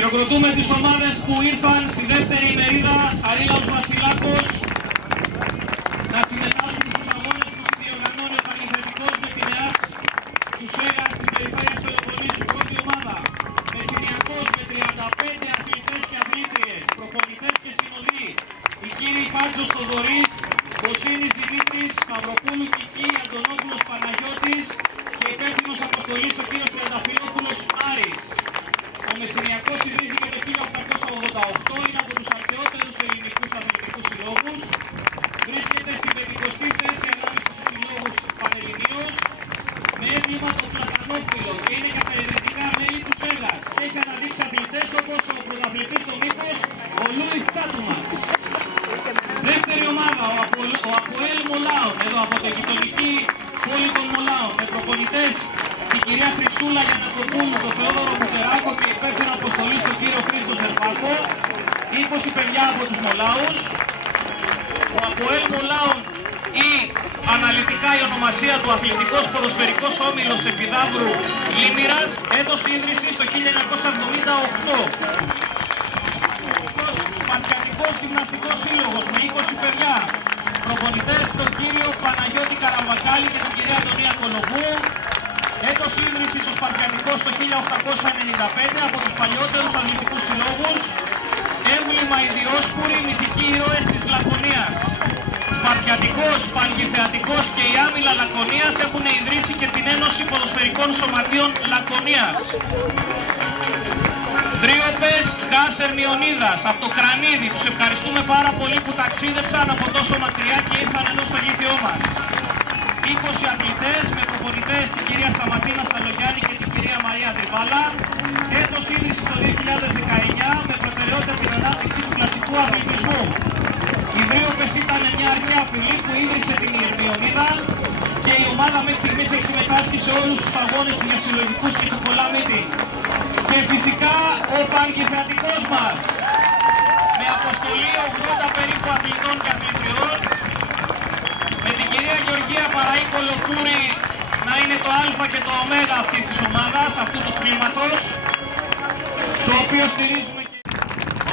Χειροκροτούμε τις ομάδες που ήρθαν στη δεύτερη ημερίδα Χαρίλαος Βασιλάκος να συμμετάσχουν στους αγώνες που συνδιοργανώνει ο Πανηγυρετικός με Πειραιάς του ΣΕΓΑ της Περιφέρειας Πελοποννήσου. Πρώτη ομάδα, Μεσσηνιακός με 35 αθλητές και αθλήτριες, προπονητές και συνοδοί. Οι κύριοι Πάντζος Θοδωρής, Μποσίνης Δημήτρης, Σταυροπούλου Κική, Αντωνόπουλος Παναγιώτης και υπεύθυνος αποστολής ο κύριος Τρενταφυλόπουλος Άρης. Ο Μεσσηνιακός ιδρύθηκε το 1888, είναι από τους αρχαιότερους ελληνικούς αθλητικούς συλλόγους. Βρίσκεται στην 50η θέση ανάμεσα στους συλλόγους πανελληνίως, με έμβλημα των πλατανόφυλλων και είναι και απαιτητικά μέλη του ΣΕΓΑΣ. Έχει αναδείξει αθλητές όπως ο πρωταθλητής στο μήκος, ο Λούις Τσάτουμας. Δεύτερη ομάδα, ο Αποέλ Μολάων, εδώ από την γειτονική πόλη των Μολάων, με προπονητές την κυρία Χρυσούλα Γιανακοπούλου, τον Θεόδωρο Κουτεράκο και υπεύθυνο αποστολή στον κύριο Χρήστο Ζερφάκο. 20 παιδιά από τους Μολάους. Ο Αποέλ Μολάων ή αναλυτικά η ονομασία του Αθλητικός Ποδοσφαιρικός Όμιλος Επιδαύρου Λίμηρας, έδωσε ίδρυση το 1978. Σπαρτιατικός Γυμναστικός Σύλλογος με 20 παιδιά. Προπονητές τον κύριο Παναγιώτη Καραβακάλη και την κυρία Αντωνία Κολοβού. Έτος ίδρυσης ο Σπαρτιατικός το 1895 από τους παλιότερους αθλητικούς συλλόγους. Έμβλημα οι Διόσπουροι, μυθικοί ήρωες της Λακωνίας. Σπαρτιατικός, Πανγηθεατικός και η Άμυλα Λακωνίας έχουν ιδρύσει και την Ένωση Ποδοσφαιρικών Σωματείων Λακωνίας. Δρίωπες Γκάς Ερμιονίδας από το Κρανίδι. Τους ευχαριστούμε πάρα πολύ που ταξίδεψαν από τόσο μακριά και ήρθαν εδώ στο γήθιό μας. 20 αθλητές με προπονητές την κυρία Σταματίνα Σταλογιάννη και την κυρία Μαρία Τριβάλα. Έτος ίδρυσης το 2019 με προτεραιότητα την ανάπτυξη του κλασικού αθλητισμού. Οι Δρίωπες ήταν μια αρχαία φυλή που ίδρυσε την Ερμιονίδα και η ομάδα μέχρι στιγμής έχει συμμετάσχει σε όλους τους αγώνες του για συλλογικούς και σε πολλά μύτη. Και φυσικά ο Πανγηθεατικός μας με αποστολή 80 περίπου αθλητών και αθλητριών, με την κυρία Γεωργία Παραΐκο Λοκούρη να είναι το α και το ω αυτής της ομάδας, αυτού του τμήματος, το οποίο στηρίζουμε και...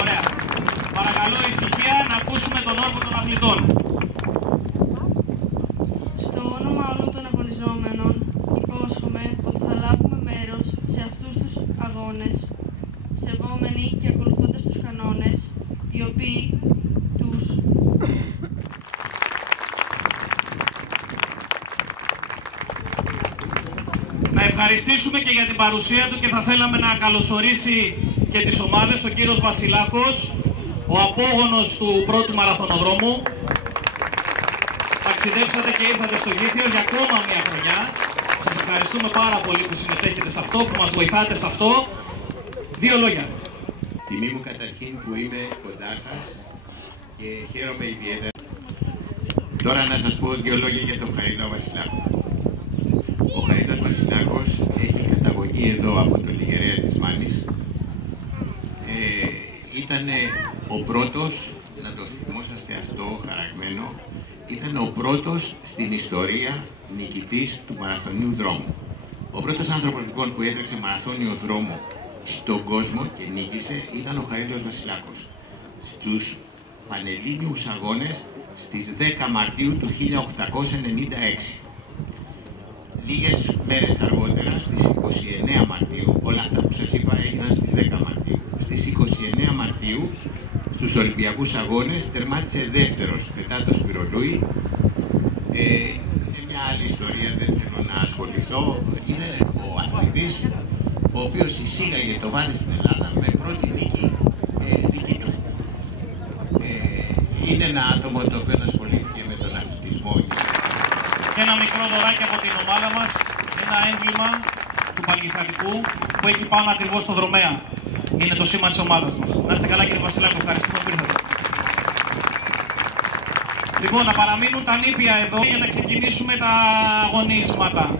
Ωραία. Παρακαλώ ησυχία να ακούσουμε τον όργο των αθλητών. Στο όνομα όλων των αγωνιζόμενων υπόσχομαι ότι θα λάβουμε μέρος σε αυτούς τους αγώνες, σεβόμενοι και ακολουθώντας τους κανόνες, οι οποίοι τους... Να ευχαριστήσουμε και για την παρουσία του και θα θέλαμε να καλωσορίσει και τις ομάδες, ο κύριος Βασιλάκος, ο απόγονος του πρώτου μαραθωνοδρόμου. Ταξιδέψατε και ήρθατε στο Γήθιο για ακόμα μια χρονιά. Σας ευχαριστούμε πάρα πολύ που συμμετέχετε σε αυτό, που μας βοηθάτε σε αυτό. Δύο λόγια. Τιμή μου καταρχήν που είμαι κοντά σας και χαίρομαι ιδιαίτερα. Τώρα να σας πω δύο λόγια για τον Χαρίλαο Βασιλάκο. Ο Χαρίλαος Βασιλάκος έχει καταγωγή εδώ από το Λιγερέα της Μάνης. Ήταν ο πρώτος, να το θυμόσαστε αυτό χαραγμένο, ήταν ο πρώτος στην ιστορία νικητής του μαραθωνίου δρόμου. Ο πρώτος άνθρωπος λοιπόν που έτρεξε μαραθώνιο δρόμο στον κόσμο και νίκησε ήταν ο Χαρίλαος Βασιλάκος. Στους Πανελλήνιους Αγώνες στις 10 Μαρτίου του 1896. Λίγες μέρες αργότερα, στις 29 Μαρτίου, όλα αυτά που σας είπα έγιναν στις 10 Μαρτίου. Στις 29 Μαρτίου, στους Ολυμπιακούς Αγώνες, τερμάτισε δεύτερος μετά το Σπυρολούι. Είναι μια άλλη ιστορία, δεν θέλω να ασχοληθώ. Ήταν ο αθλητής ο οποίος εισήγαγε το βάδι στην Ελλάδα με πρώτη νίκη δική του. Είναι ένα άτομο το οποίο ασχολήθηκε με τον αθλητισμό. Ένα μικρό δωράκι από την ομάδα μας, ένα έμβλημα του Πανγηθεατικού που έχει πάνω ακριβώς στο δρομέα. Είναι το σήμα της ομάδας μας. Να είστε καλά κύριε Βασιλάκο, ευχαριστούμε που ήρθατε. Λοιπόν, να παραμείνουν τα νήπια εδώ για να ξεκινήσουμε τα αγωνίσματα.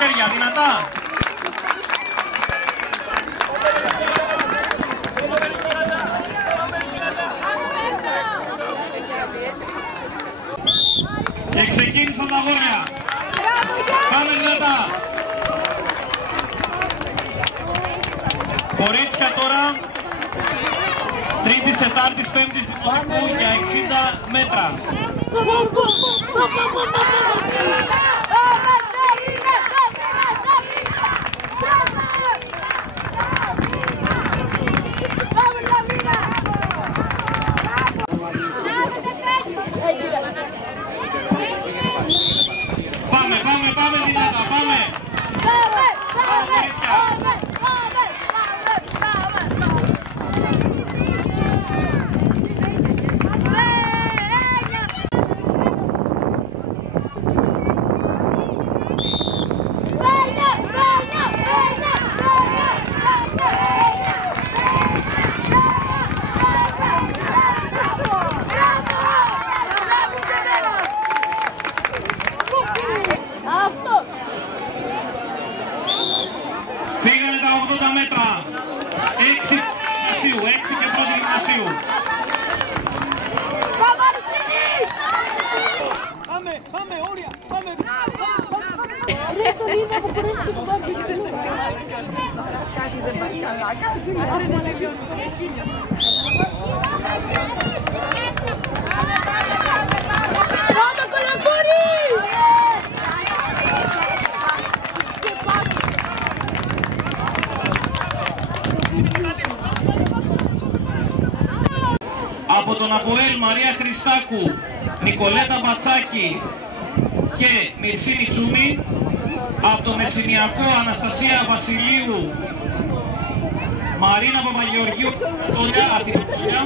χέρια, δυνατά. Και ξεκίνησαν τα αγόρια. Πάμε δυνατά. Κορίτσια τώρα, τρίτης, τετάρτης, πέμπτης δημοτικού για 60 μέτρα. Πάμε δυνατά, πάμε. Φύγανε τα 80 μέτρα. Έκτη και πρώτη γυμνασίου. Πάμε, όρια, πάμε. Ρε, το είδα από πριν και το πάμε. Κάτι δεν πάει καλά, κάτι δεν πάει καλά. Πάμε, κολακούρι! Από τον ΑΠΟΕΛ Μαρία Χριστάκου, Νικολέτα Μπατσάκη και Μυρσίνη Τσούμη. Από το Μεσσηνιακό Αναστασία Βασιλείου, Μαρίνα Παπαγεωργίου Αθηνοτολιά,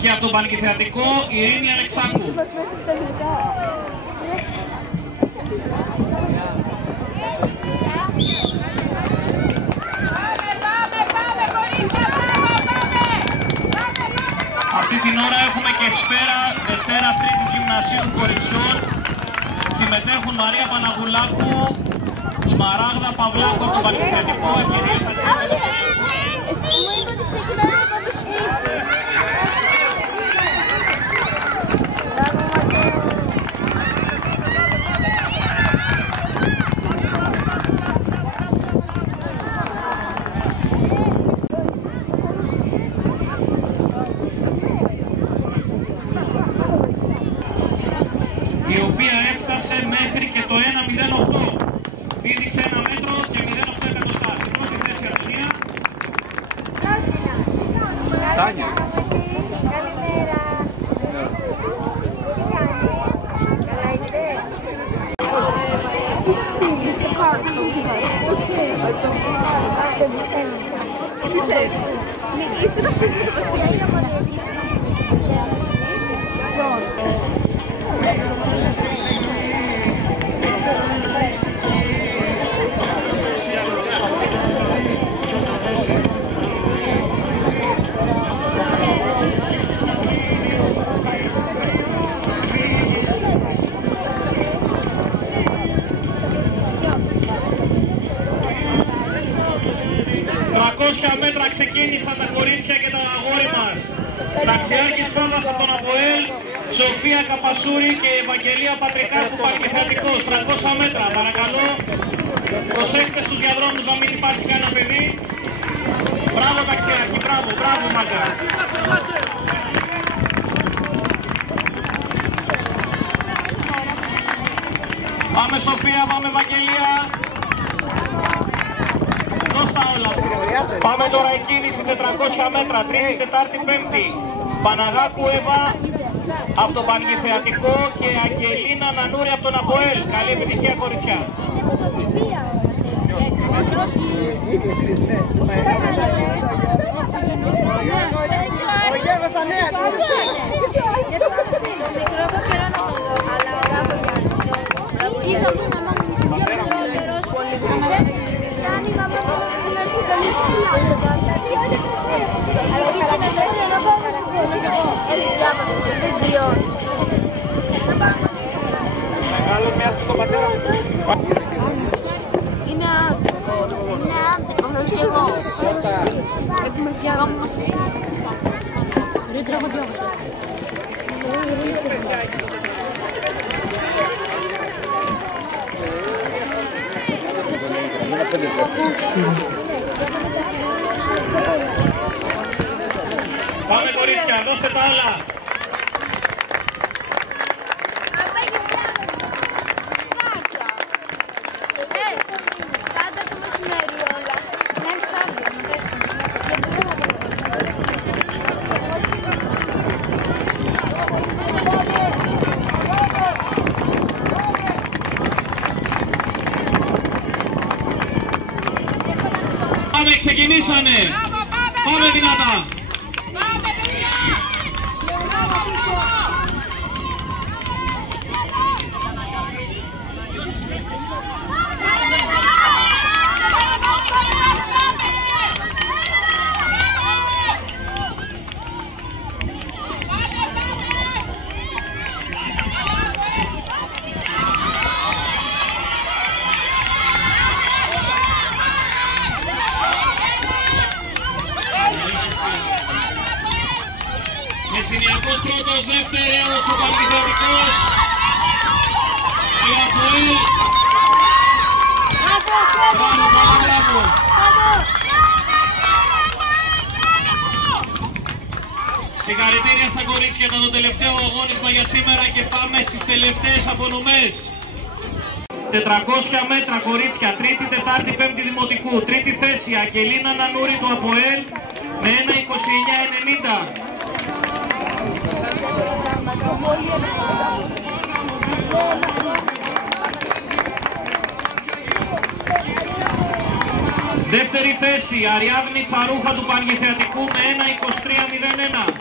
και από το Πανκιθεατικό Ειρήνη Αλεξάκου. Αυτή την ώρα έχουμε και σφαίρα Δευτέρας Τρίτης Γυμνασίου Κοριτσιών. Συμμετέχουν Μαρία Παναγουλάκου, Σμαράγδα Παυλάκου από το Πανκιθεατικό, Ευγενία Χατσίδη. Εσύ μου είπα ότι ξεκινάει από το σπίτι. Μπράβο, Ματέο. Η οποία έφτασε μέχρι και το 1.08. Πήδηξε 1 μέτρο και 0,8 εκατοστά. Στην πρώτη θέση Αντωνία. Τάνια. Καλημέρα. Τι κάνεις? Καλά είσαι? Τι θες? Ήσουν αυτός με το Βασιλιά. Μέτρα ξεκίνησαν τα κορίτσια και τα αγόρι μας. Ταξιάρχης Φόβας από τον ΑΠΟΕΛ, Σοφία Καπασούρη και Ευαγγελία Πατρικάκου Πανκιθεατικός. 300 μέτρα, παρακαλώ. Προσέχετε στους διαδρόμους να μην υπάρχει κανένα παιδί. Μπράβο ταξιάρχη, μπράβο, μάγκα. Πάμε Σοφία, πάμε Ευαγγελία. Δώστα όλα. Πάμε τώρα η κίνηση 400 μέτρα, Τρίτη, Τετάρτη, Πέμπτη. Παναγάκου Εύα από το Πανκιθεατικό και Αγγελίνα Νανούρη από τον ΑΠΟΕΛ. Καλή επιτυχία κοριτσιά. Μεγάλος μοιάζει στον πατέρα. Πάμε κορίτσια, δώστε τα άλλα. Πάντα το μεσημέρι όλα. Ναι, Σάββατο, να πέσουμε. Πάμε, ξεκινήσανε. Πάμε δυνατά. Μεσσηνιακός πρώτος, δεύτερος ο Πανηγιορικός, η Αποέλ. Μπράβο, μπράβο. Συγχαρητήρια στα κορίτσια, ήταν το τελευταίο αγώνισμα για σήμερα και πάμε στις τελευταίες απονομές. 400 μέτρα κορίτσια, τρίτη, τετάρτη, πέμπτη δημοτικού. Τρίτη θέση, Αγγελίνα Νανούρη του Αποέλ με 1.29.90. Δεύτερη θέση, Αριάδνη Τσαρούχα του Πανγεθεατικού με 1.23.01.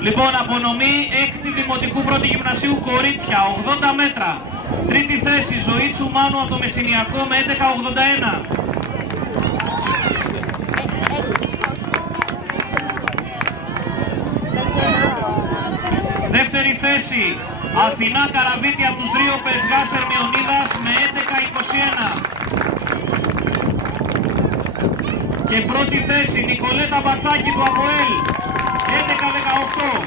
Λοιπόν, απονομή έκτη δημοτικού πρώτη γυμνασίου κορίτσια, 80 μέτρα. Τρίτη θέση, Ζωή Τσουμάνου από το Μεσσηνιακό με 11.81. Δεύτερη θέση, Αθηνά Καραβίτη από τους Δρίωπες Γάς Ερμιονίδας με 11.21. Και πρώτη θέση, Νικολέτα Μπατσάκη του Αποέλ, 11.18.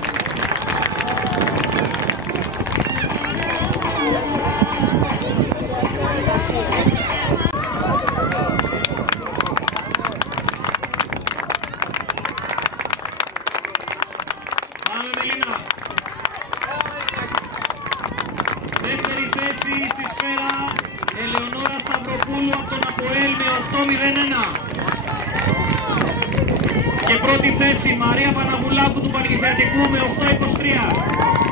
Πάμε Μελίνα. Δεύτερη θέση στη σφαίρα, Ελεονόρα Σταυροπούλου από τον Αποέλ με 8.01. Και πρώτη θέση, Μαρία Παναβουλάκου του Πανηγεθεατικού με 8.23.